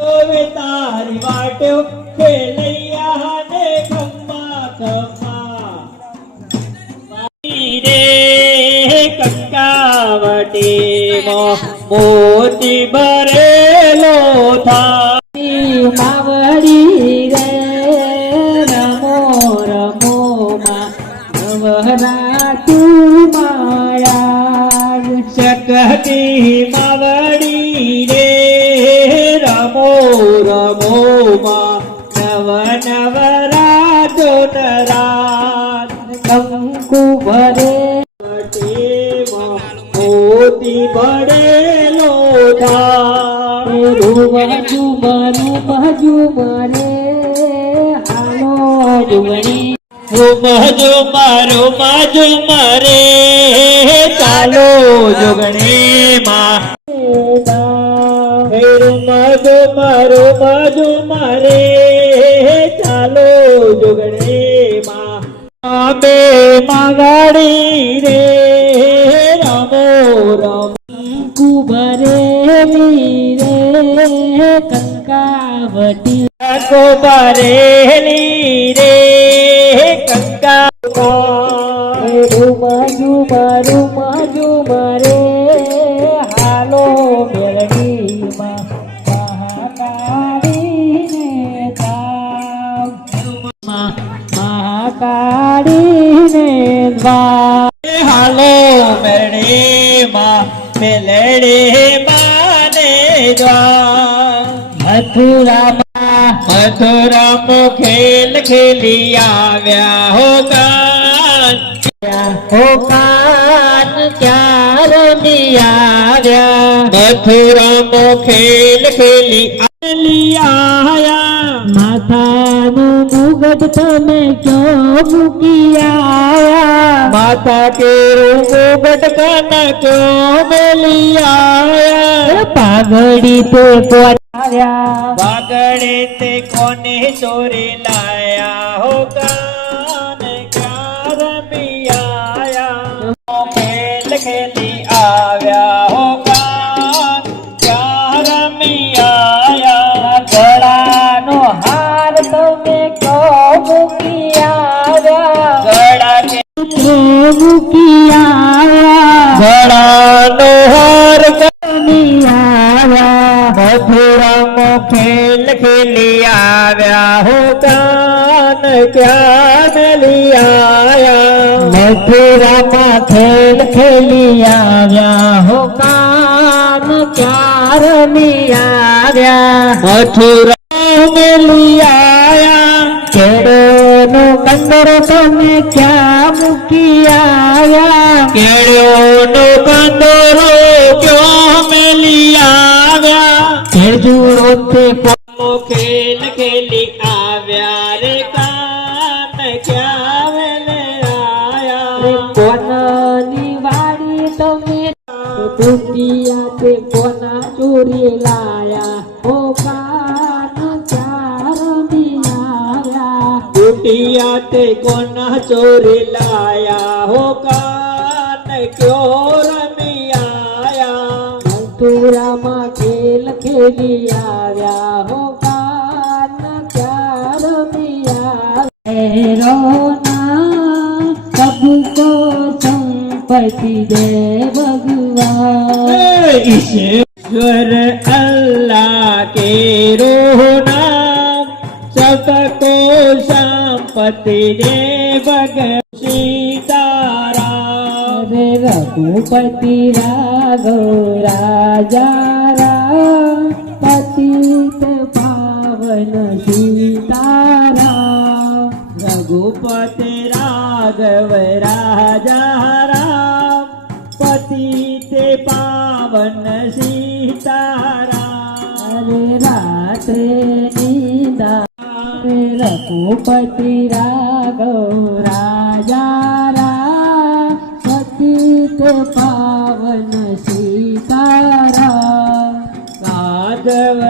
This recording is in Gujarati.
તારી વાટો ખેલૈયા ને ખમ્મા ખમ્મા રે કંકાવટી મોતી ભરેલો થાળી માવડી રે રમો રમો માં નવરા તું માયા શકતી માવડી રે રમો રમો માં નવ નવરાજો નરાત કંકુ ભરે મોતી ભરેલો થાળ ઝુમરે હાલો ડુંગળી ઝુમરે ચાલો જોગણી માં ઝુમરે ચાલો જોગણી માં બે માગાડી રે રમો રમ કુબરેલી રે કંકાવટી ભરેલી રે કંકા ઝુમરે હાલો મેળવીમાં મહાકાળીને મહાકાળીને હાલો મેળે માં મેલડે માને મથુરામાં ખેલ ખેલી આવ્યા હો કાન ક્યાર આવ્યા મથુરામાં ખેલ ખેલી આવ્યા માથાનું મુગટ તમે ક્યાં મૂકી આવ્યા માતા કેરું મુગટ કન ક્યો મેલી આવ્યા પાઘડી તે આવ્યા વાગડે તે કોને ચોરી લાયા હો કાન ક્યાં રમી આયા ખેલ ખેલી આવ્યા હો કાન ક્યાં રમી આયા ગળાનો હાર તમે ક્યાં મૂકી આવ્યા ગળા કે મૂકી આવ્યા ગળાનો હાર કમી આવ્યા મથુરામાં ખેલ ખેલી આવ્યા હો કાન ક્યાં મેલી આયા મથુરામાં ખેલ ખેલી આવ્યા હો કાન ક્યાર આવ્યા મથુરા મેલી આયા કેળોનો કંદરો તમે ક્યાં મૂકી આવ્યા કેળ્યોનો કંદોરો ક્યો મેલી આવ્યા ખેજૂરો તે ખેલ ખેલી આવ્યા રે કાન ક્યાં વેલે આયા કોનાની વાડી તમે દુનિયા તે કોના ચોરી લાયા હો કાન ચાર આવ્યા બુટિયા તે કોના ચોરી લાયા હો કાન ક્યો રમી આયા મથુરામાં ખેલ ખેલી આવ્યા હો કાન ચાર આવ્યા સબકો સંપત્તિ દે ભગવાન ईश्वर अल्लाह के नाम सबको संपत्ति दे भगवान सीताराम रे रघुपति राघव राजा राम पतित पावन सीताराम रघुपति राघव राजा राम पतित पावन सीताराम रे रात्रे नींदा रे रघुपति राघव राजा राम पतित पावन सीताराम राघव